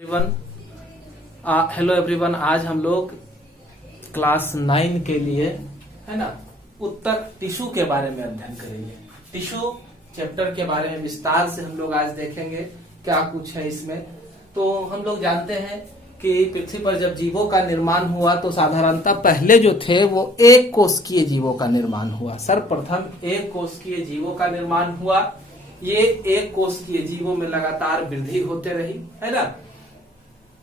Everyone hello everyone. आज हम लोग क्लास 9 के लिए है ना उत्तक टिश्यू के बारे में अध्ययन करेंगे। टिश्यू चैप्टर के बारे में विस्तार से हम लोग आज देखेंगे क्या कुछ है इसमें। तो हम लोग जानते हैं कि पृथ्वी पर जब जीवों का निर्माण हुआ तो साधारणतः पहले जो थे वो एक कोशिकीय जीवों का निर्माण हुआ। सर्वप्रथम एक कोशिकीय जीवों का निर्माण हुआ। ये एक कोशिकीय जीवों में लगातार वृद्धि होते रही, है ना,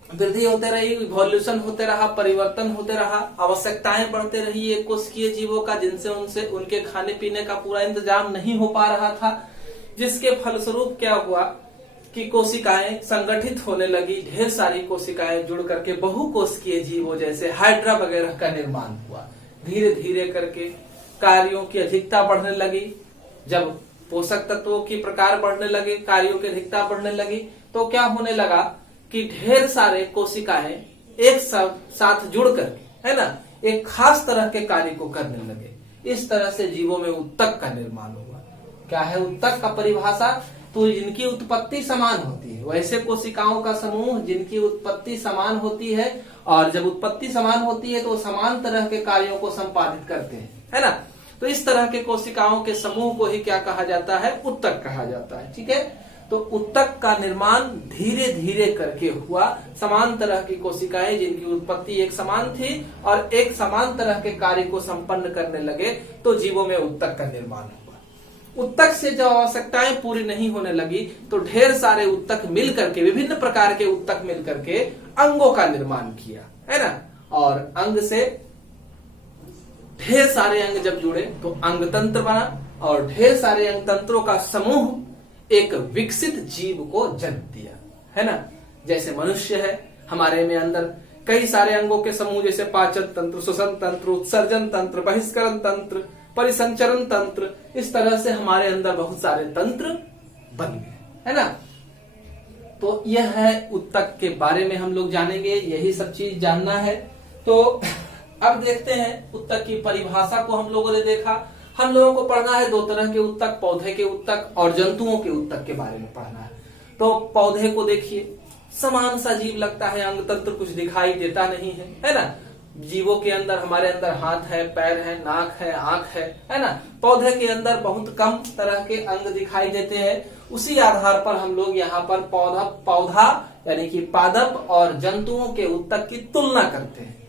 वृद्धि होते रही, इवोल्यूशन होते रहा, परिवर्तन होते रहा, आवश्यकताएं बढ़ते रही एक कोशिकीय जीवों का, जिनसे उनसे उनके खाने पीने का पूरा इंतजाम नहीं हो पा रहा था। जिसके फलस्वरूप क्या हुआ कि कोशिकाएं संगठित होने लगी, ढेर सारी कोशिकाएं जुड़ करके बहुकोशिकीय जीवों जैसे हाइड्रा वगैरह का निर्माण हुआ। धीरे धीरे करके कार्यों की अधिकता बढ़ने लगी। जब पोषक तत्वों की प्रकार बढ़ने लगे, कार्यों की अधिकता बढ़ने लगी, तो क्या होने लगा कि ढेर सारे कोशिकाएं एक साथ जुड़ करके, है ना, एक खास तरह के कार्य को करने लगे। इस तरह से जीवों में उत्तक का निर्माण हुआ। क्या है उत्तक का परिभाषा? तो जिनकी उत्पत्ति समान होती है, वैसे कोशिकाओं का समूह जिनकी उत्पत्ति समान होती है, और जब उत्पत्ति समान होती है तो समान तरह के कार्यों को संपादित करते हैं, है ना। तो इस तरह के कोशिकाओं के समूह को ही क्या कहा जाता है? उत्तक कहा जाता है। ठीक है। तो उत्तक का निर्माण धीरे धीरे करके हुआ। समान तरह की कोशिकाएं जिनकी उत्पत्ति एक समान थी और एक समान तरह के कार्य को संपन्न करने लगे, तो जीवों में उत्तक का निर्माण हुआ। उत्तक से जब आवश्यकताएं पूरी नहीं होने लगी तो ढेर सारे उत्तक मिल करके, विभिन्न प्रकार के उत्तक मिल करके अंगों का निर्माण किया, है ना। और अंग से ढेर सारे अंग जब जुड़े तो अंग तंत्र बना, और ढेर सारे अंग तंत्रों का समूह एक विकसित जीव को जन्म दिया, है ना। जैसे मनुष्य है, हमारे में अंदर कई सारे अंगों के समूह, जैसे पाचन तंत्र, श्वसन तंत्र, उत्सर्जन तंत्र, बहिष्करण तंत्र, परिसंचरण तंत्र, इस तरह से हमारे अंदर बहुत सारे तंत्र बन गए, है ना। तो यह है उत्तक के बारे में हम लोग जानेंगे, यही सब चीज जानना है। तो अब देखते हैं उत्तक की परिभाषा को। हम लोगों ने देखा, हम लोगों को पढ़ना है दो तरह के उत्तक, पौधे के उत्तक और जंतुओं के उत्तक के बारे में पढ़ना है। तो पौधे को देखिए, समान सा जीव लगता है, अंग तंत्र कुछ दिखाई देता नहीं है ना। जीवों के अंदर, हमारे अंदर हाथ है, पैर है, नाक है, आंख है ना। पौधे के अंदर बहुत कम तरह के अंग दिखाई देते हैं। उसी आधार पर हम लोग यहाँ पर पौधा यानी कि पादप और जंतुओं के उत्तक की तुलना करते हैं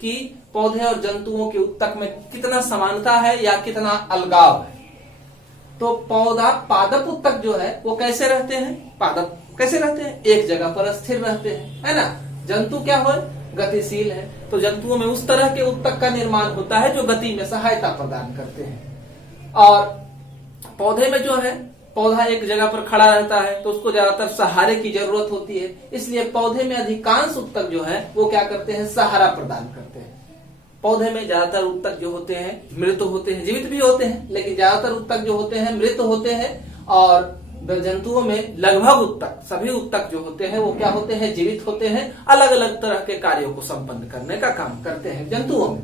कि पौधे और जंतुओं के उत्तक में कितना समानता है या कितना अलगाव है। तो पौधा पादप उत्तक जो है वो कैसे रहते हैं? पादप कैसे रहते हैं? एक जगह पर स्थिर रहते हैं, है ना। जंतु क्या हो? गतिशील है। तो जंतुओं में उस तरह के उत्तक का निर्माण होता है जो गति में सहायता प्रदान करते हैं। और पौधे में जो है, पौधा एक जगह पर खड़ा रहता है तो उसको ज्यादातर सहारे की जरूरत होती है, इसलिए पौधे में अधिकांश उत्तक जो है वो क्या करते हैं? सहारा प्रदान करते हैं। पौधे में ज्यादातर उत्तक जो होते हैं मृत होते हैं, जीवित भी होते हैं, लेकिन ज्यादातर उत्तक जो होते हैं मृत होते हैं। और जंतुओं में लगभग उत्तक, सभी उत्तक जो होते हैं वो क्या होते हैं? जीवित होते हैं। अलग अलग तरह के कार्यों को संपन्न करने का काम करते हैं जंतुओं में।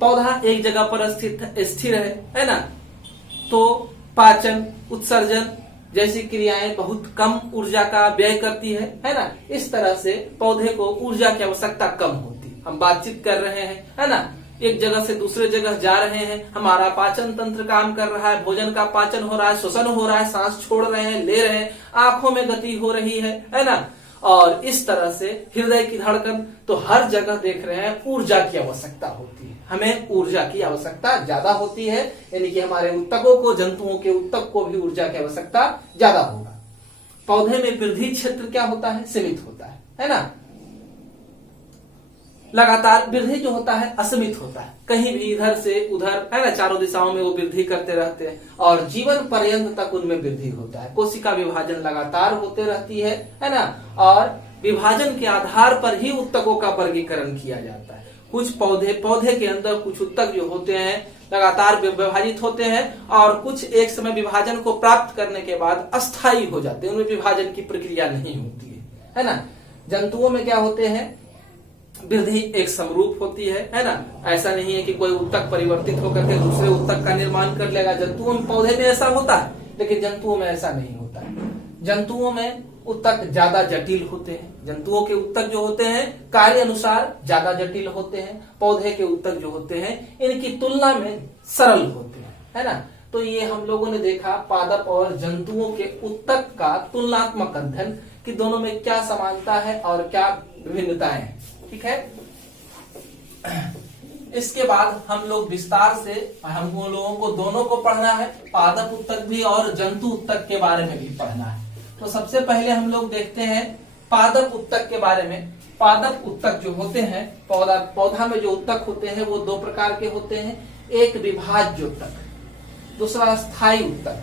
पौधा एक जगह पर स्थिर है ना। तो पाचन, उत्सर्जन जैसी क्रियाएं बहुत कम ऊर्जा का व्यय करती है ना। इस तरह से पौधे को ऊर्जा की आवश्यकता कम होती। हम बातचीत कर रहे हैं, है ना, एक जगह से दूसरे जगह जा रहे हैं, हमारा पाचन तंत्र काम कर रहा है, भोजन का पाचन हो रहा है, श्वसन हो रहा है, सांस छोड़ रहे हैं, ले रहे हैं, आंखों में गति हो रही है ना। और इस तरह से हृदय की धड़कन, तो हर जगह देख रहे हैं ऊर्जा की आवश्यकता होती है। हमें ऊर्जा की आवश्यकता ज्यादा होती है, यानी कि हमारे उत्तकों को, जंतुओं के उत्तक को भी ऊर्जा की आवश्यकता ज्यादा होगा। पौधे में वृद्धि क्षेत्र क्या होता है? सीमित होता है ना। लगातार वृद्धि जो होता है असीमित होता है, कहीं भी इधर से उधर, है ना, चारों दिशाओं में वो वृद्धि करते रहते हैं और जीवन पर्यंत तक उनमें वृद्धि होता है। कोशिका विभाजन लगातार होते रहती है ना। और विभाजन के आधार पर ही उत्तकों का वर्गीकरण किया जाता है। कुछ पौधे के अंदर कुछ उत्तक जो होते हैं लगातार विभाजित होते हैं, और कुछ एक समय विभाजन को प्राप्त करने के बाद अस्थायी हो जाते हैं, उनमें विभाजन की प्रक्रिया नहीं होती है ना। जंतुओं में क्या होते हैं? वृद्धि एक समरूप होती है ना। ऐसा नहीं है कि कोई उत्तक परिवर्तित होकर के दूसरे उत्तक का निर्माण कर लेगा। जंतुओं में, पौधे में ऐसा होता है, लेकिन जंतुओं में ऐसा नहीं होता है। जंतुओं में उत्तक ज्यादा जटिल होते हैं। जंतुओं के उत्तक जो होते हैं कार्य अनुसार ज्यादा जटिल होते हैं। पौधे के उत्तक जो होते हैं इनकी तुलना में सरल होते हैं, है ना। तो ये हम लोगों ने देखा पादप और जंतुओं के उत्तक का तुलनात्मक अध्ययन कि दोनों में क्या समानता है और क्या विभिन्नताएं हैं, ठीक है। इसके बाद हम लोग विस्तार से हम लोगों को दोनों को पढ़ना है, पादप उत्तक भी और जंतु उत्तक के बारे में भी पढ़ना है। तो सबसे पहले हम लोग देखते हैं पादप उत्तक के बारे में। पादप उत्तक जो होते हैं, पौधा में जो उत्तक होते हैं वो दो प्रकार के होते हैं। एक विभाज्य उत्तक, दूसरा स्थायी उत्तक।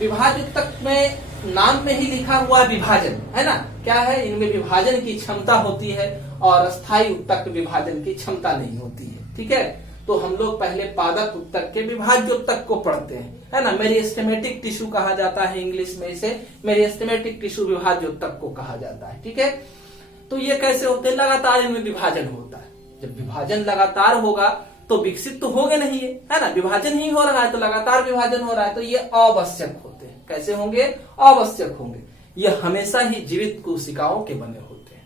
विभाज्य उत्तक में नाम में ही लिखा हुआ विभाजन है ना, क्या है, इनमें विभाजन की क्षमता होती है और स्थायी उत्तक विभाजन की क्षमता नहीं होती है, ठीक है। तो हम लोग पहले पादप उत्तक के विभाज्य उत्तक को पढ़ते हैं, है ना। मेरिस्टेमेटिक टिश्यू कहा जाता है इंग्लिश में, इसे मेरिस्टेमेटिक टिश्यू विभाज्य उत्तक को कहा जाता है, ठीक है। तो ये कैसे होते हैं, लगातार इनमें विभाजन होता है। जब विभाजन लगातार होगा तो विकसित तो होंगे नहीं है ना, विभाजन ही हो रहा है तो लगातार विभाजन हो रहा है, तो ये आवश्यक होते हैं। कैसे होंगे, आवश्यक होंगे। ये हमेशा ही जीवित कोशिकाओं के बने होते हैं।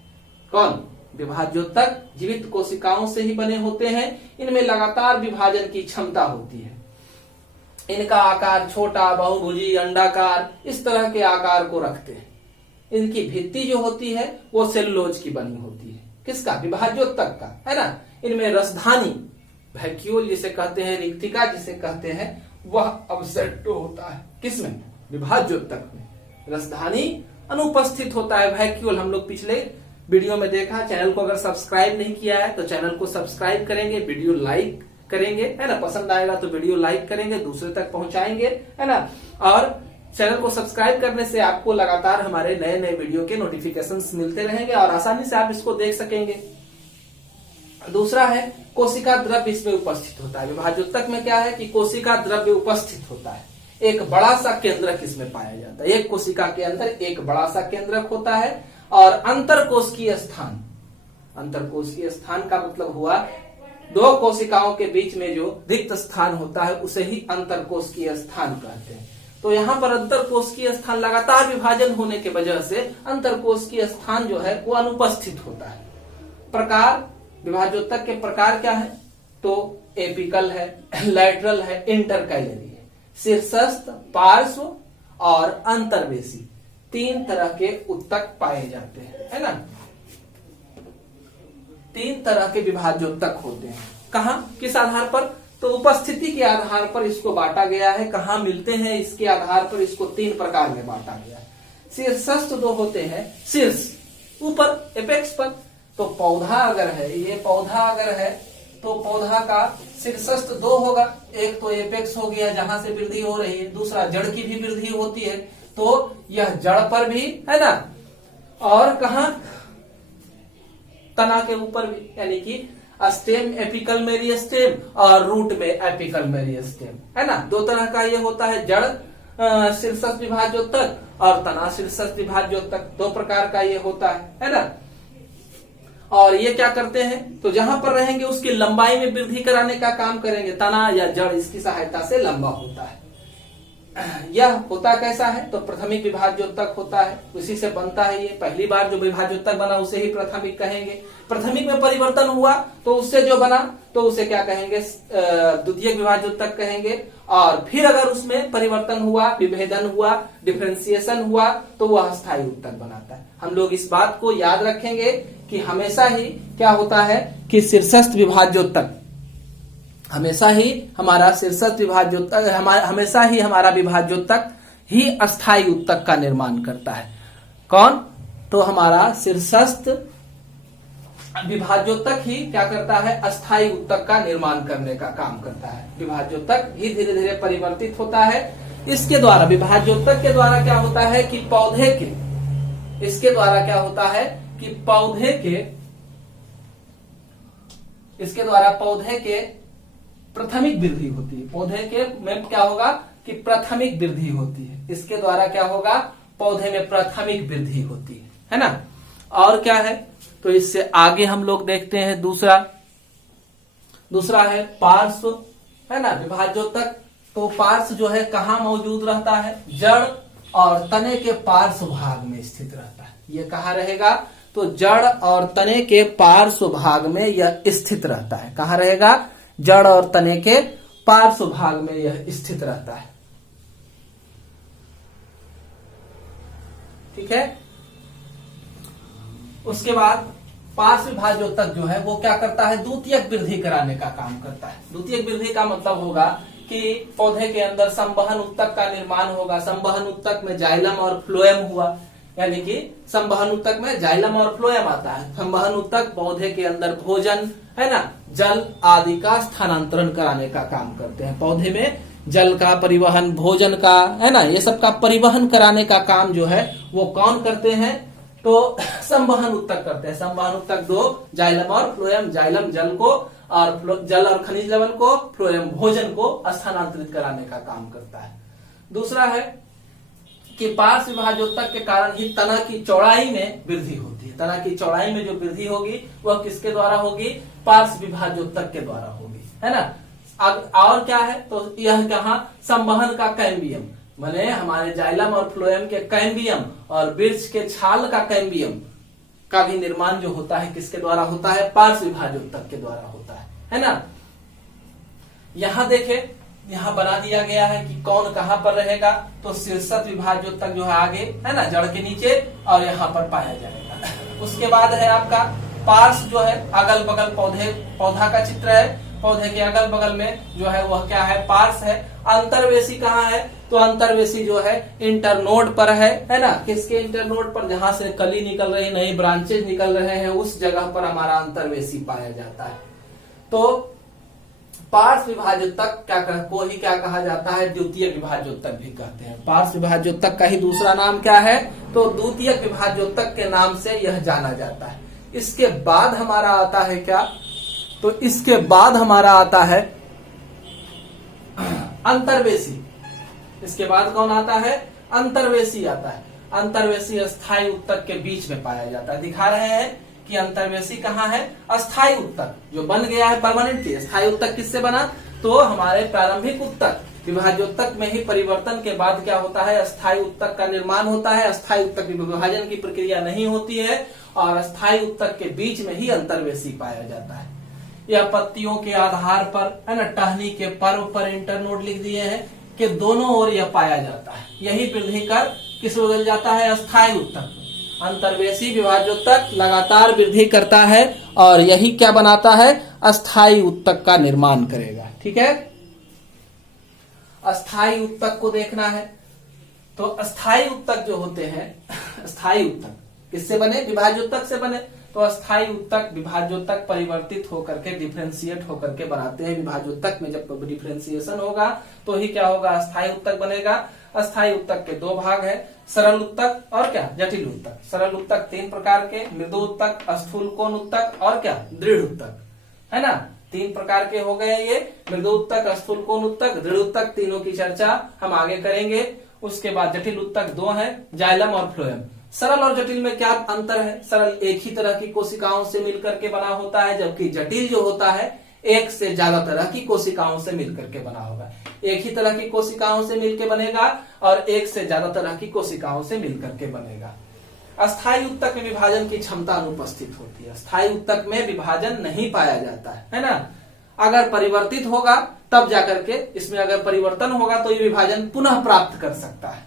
कौन, विभाज्योत्तक जीवित कोशिकाओं से ही बने होते हैं। इनमें लगातार विभाजन की क्षमता होती है। इनका आकार छोटा, बहुभुजी, अंडाकार, इस तरह के आकार को रखते हैं। इनकी भित्ति जो होती है वो सेलुलोज की बनी होती है। किसका, विभाज्योत्तक का, है ना। इनमें रसधानी, वैक्यूल जिसे कहते हैं, रिक्तिका जिसे कहते हैं, वह अब्सेंट होता है। किसमें, विभाज्योत्तक में। रसधानी अनुपस्थित होता है, वैक्यूल हम लोग पिछले वीडियो में देखा। चैनल को अगर सब्सक्राइब नहीं किया है तो चैनल को सब्सक्राइब करेंगे, वीडियो लाइक करेंगे, है ना। पसंद आएगा तो वीडियो लाइक करेंगे, दूसरे तक पहुंचाएंगे, है ना। और चैनल को सब्सक्राइब करने से आपको लगातार हमारे नए नए वीडियो के नोटिफिकेशंस मिलते रहेंगे और आसानी से आप इसको देख सकेंगे। दूसरा है कोशिका द्रव्य इसमें उपस्थित होता है। विभाज्योत्तक में क्या है कि कोशिका द्रव्य उपस्थित होता है। एक बड़ा सा केंद्रक इसमें पाया जाता है। एक कोशिका के अंदर एक बड़ा सा केंद्रक होता है और अंतरकोशिकीय स्थान, अंतरकोशिकीय स्थान का मतलब हुआ दो कोशिकाओं के बीच में जो रिक्त स्थान होता है उसे ही अंतरकोशिकीय स्थान कहते हैं। तो यहाँ पर अंतरकोशिकीय स्थान लगातार विभाजन होने के वजह से अंतरकोशिकीय स्थान जो है वो अनुपस्थित होता है। प्रकार, विभाज्योत्तक के प्रकार क्या है, तो एपिकल है, लैटरल है, इंटरकैलरी है। शीर्षस्थ, पार्श्व और अंतर्वेशी, तीन तरह के उत्तक पाए जाते हैं, है ना। तीन तरह के विभाज्योत्तक होते हैं। कहाँ, किस आधार पर, तो उपस्थिति के आधार पर इसको बांटा गया है। कहाँ मिलते हैं इसके आधार पर इसको तीन प्रकार में बांटा गया है। शीर्षस्थ दो होते हैं, शीर्ष ऊपर एपेक्स पर। तो पौधा अगर है, ये पौधा अगर है तो पौधा का शीर्षस्थ दो होगा। एक तो एपेक्स हो गया जहां से वृद्धि हो रही है, दूसरा जड़ की भी वृद्धि होती है तो यह जड़ पर भी, है ना। और कहा, तना के ऊपर भी, यानी कि स्टेम एपिकल मेरिस्टेम और रूट में एपिकल मेरिस्टेम, है ना। दो तरह का ये होता है, जड़ शीर्षस्थ विभाज्योत्तक और तना शीर्षस्थ विभाज्योत्तक, दो प्रकार का ये होता है ना। और ये क्या करते हैं, तो जहां पर रहेंगे उसकी लंबाई में वृद्धि कराने का काम करेंगे। तना या जड़ इसकी सहायता से लंबा होता है। यह होता कैसा है, तो प्राथमिक विभाज्योत्तक होता है, उसी से बनता है। ये पहली बार जो विभाज्योत्तक बना उसे ही प्राथमिक कहेंगे। प्राथमिक में परिवर्तन हुआ तो उससे जो बना तो उसे क्या कहेंगे, द्वितीयक विभाज्योत्तक कहेंगे। और फिर अगर उसमें परिवर्तन हुआ, विभेदन हुआ, डिफरेंशिएशन हुआ तो वह स्थायी उत्तक बनाता है। हम लोग इस बात को याद रखेंगे कि हमेशा ही क्या होता है कि शीर्षस्थ विभाज्योत्तक, हमेशा ही हमारा शीर्षस्थ विभाज्योत्तक, हमेशा ही हमारा विभाज्योत्तक ही अस्थायी उत्तक का निर्माण करता है। कौन, तो हमारा शीर्षस्थ विभाज्योत्तक ही क्या करता है, अस्थायी उत्तक का निर्माण करने का काम करता है। विभाज्योत्तक ही धीरे धीरे परिवर्तित होता है। इसके द्वारा, विभाज्योत्तक के द्वारा क्या होता है कि पौधे के, इसके द्वारा क्या होता है कि पौधे के, इसके द्वारा पौधे के प्राथमिक वृद्धि होती है। पौधे के में क्या होगा कि प्राथमिक वृद्धि होती है। इसके द्वारा क्या होगा, पौधे में प्राथमिक वृद्धि होती है ना। और क्या है, तो इससे आगे हम लोग देखते हैं दूसरा है पार्श्व, है ना। विभाज्योत्तक, तो पार्श्व जो है कहाँ मौजूद रहता है, जड़ और तने के पार्श्व भाग में स्थित रहता है। ये कहाँ रहेगा? तो जड़ और तने के पार्श्व भाग में यह स्थित रहता है। कहाँ रहेगा? जड़ और तने के पार्श्व भाग में यह स्थित रहता है। ठीक है। उसके बाद पार्श्व विभाजोत्तक जो है वो क्या करता है? द्वितीयक वृद्धि कराने का काम करता है। द्वितीयक वृद्धि का मतलब होगा कि पौधे के अंदर संवहन उत्तक का निर्माण होगा। संवहन उत्तक में जाइलम और फ्लोएम हुआ, यानी कि संवहन उत्तक में जाइलम और फ्लोएम आता है। संवहन उत्तक पौधे के अंदर भोजन, है ना, जल आदि का स्थानांतरण कराने का काम करते हैं। पौधे में जल का परिवहन, भोजन का, है ना, ये सब का परिवहन कराने का काम जो है वो कौन करते हैं? तो संवहन उत्तक करते हैं। संवहन उत्तक दो, जाइलम और फ्लोएम। जाइलम जल को और जल और खनिज लवण को, फ्लोएम भोजन को स्थानांतरित कराने का काम करता है। दूसरा है कि पार्श्व विभाजोत्तक के कारण ही तना की चौड़ाई में वृद्धि होती है। तना की चौड़ाई में जो वृद्धि होगी वह किसके द्वारा होगी? पार्श्व विभाजोत्तक के द्वारा होगी, है ना। अब और क्या है? तो यह कहाँ? संवहन का कैम्बियम, माने हमारे जाइलम और फ्लोएम के कैम्बियम और वृक्ष के छाल का कैम्बियम का भी निर्माण जो होता है किसके द्वारा होता है? पार्श्व विभाजोत्तक के द्वारा होता है ना। यहां देखे, यहाँ बना दिया गया है कि कौन कहाँ पर रहेगा। तो शीर्षक विभाजोत्तक जो है आगे, है ना, जड़ के नीचे, और यहाँ पर पाया जाएगा। उसके बाद है आपका पार्श्व जो है अगल बगल पौधा का चित्र है। पौधे के अगल बगल में जो है वह क्या है? पार्श्व है। अंतर्वेशी कहाँ है? तो अंतर्वेशी जो है इंटरनोड पर है ना। किसके इंटरनोड पर? जहां से कली निकल रही, नई ब्रांचेज निकल रहे हैं, उस जगह पर हमारा अंतर्वेशी पाया जाता है। तो पार्श्व विभाजोत्तक को ही क्या कहा जाता है? द्वितीय विभाजोत्तक भी कहते हैं। पार्श्व विभाजोत्तक का ही दूसरा नाम क्या है? तो द्वितीय विभाजोत्तक के नाम से यह जाना जाता है। इसके बाद हमारा आता है क्या? तो इसके बाद हमारा आता है अंतर्वेशी। इसके बाद कौन आता है? अंतर्वेशी आता है। अंतर्वेशी अस्थायी उत्तक के बीच में पाया जाता है। दिखा रहे हैं कि अंतर्वेशी कहाँ है? अस्थायी उत्तक जो बन गया है परमानेंटली। अस्थायी उत्तक किससे बना? तो हमारे प्रारंभिक उत्तक विभाजोत्तक में ही परिवर्तन के बाद क्या होता है? अस्थायी उत्तक का निर्माण होता है। अस्थायी उत्तक की विभाजन की प्रक्रिया नहीं होती है और अस्थायी उत्तक के बीच में ही अंतर्वेशी पाया जाता है। यह पत्तियों के आधार पर, है ना, टहनी के पर्व पर इंटरनोड लिख दिए हैं कि दोनों ओर यह पाया जाता है। यही वृद्धि कर किस बदल जाता है? अस्थायी उत्तक। अंतर्वेशी विभाजोत्तक लगातार वृद्धि करता है और यही क्या बनाता है? अस्थायी उत्तक का निर्माण करेगा। ठीक है। अस्थायी उत्तक को देखना है तो अस्थायी उत्तक जो होते हैं, अस्थायी उत्तक किससे बने? विभाजोत्तक से बने। तो अस्थायी उत्तक विभाजोत्तक परिवर्तित होकर के डिफरेंशिएट होकर के बनाते हैं। विभाजोत्तक में जब डिफरेंशिएशन होगा तो ही क्या होगा? अस्थायी उत्तक बनेगा। अस्थायी उत्तक के दो भाग है, सरल उत्तक और क्या? जटिल उत्तक। सरल उत्तक 3 प्रकार के, मृदु उत्तक, स्थूल कोण उत्तक और क्या? दृढ़ उत्तक, है ना। 3 प्रकार के हो गए ये, मृदु उत्तक, स्थूल कोण उत्तक, दृढ़ उत्तक। तीनों की चर्चा हम आगे करेंगे। उसके बाद जटिल उत्तक 2 है, जाइलम और फ्लोएम। सरल और जटिल में क्या अंतर है? सरल एक ही तरह की कोशिकाओं से मिलकर के बना होता है, जबकि जटिल जो होता है एक से ज्यादा तरह की कोशिकाओं से मिलकर के बना होगा। एक ही तरह की कोशिकाओं से मिलकर बनेगा और एक से ज्यादा तरह की कोशिकाओं से मिलकर के बनेगा। अस्थायी उत्तक में विभाजन की क्षमता अनुपस्थित होती है। स्थायी उत्तक में विभाजन नहीं पाया जाता है ना। अगर परिवर्तित होगा तब जाकर के इसमें अगर परिवर्तन होगा तो ये विभाजन पुनः प्राप्त कर सकता है।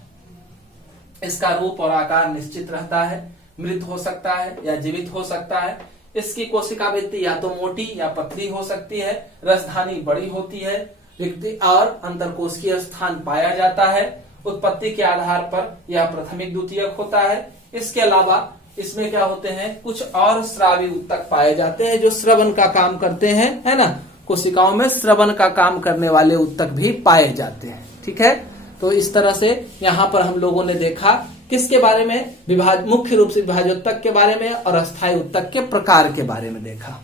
इसका रूप और आकार निश्चित रहता है, मृत हो सकता है या जीवित हो सकता है। इसकी कोशिका भित्ति या तो मोटी या पतली हो सकती है, रसधानी बड़ी होती है, रिक्ति और अंतरकोशिकीय स्थान पाया जाता है। उत्पत्ति के आधार पर यह प्राथमिक द्वितीयक होता है। इसके अलावा इसमें क्या होते हैं? कुछ और श्रावी उत्तक पाए जाते हैं जो श्रवण का काम करते हैं, है ना। कोशिकाओं में श्रवण का काम करने वाले उत्तक भी पाए जाते हैं। ठीक है। तो इस तरह से यहाँ पर हम लोगों ने देखा किसके बारे में? मुख्य रूप से विभाजोत्तक के बारे में और अस्थायी उत्तक के प्रकार के बारे में देखा।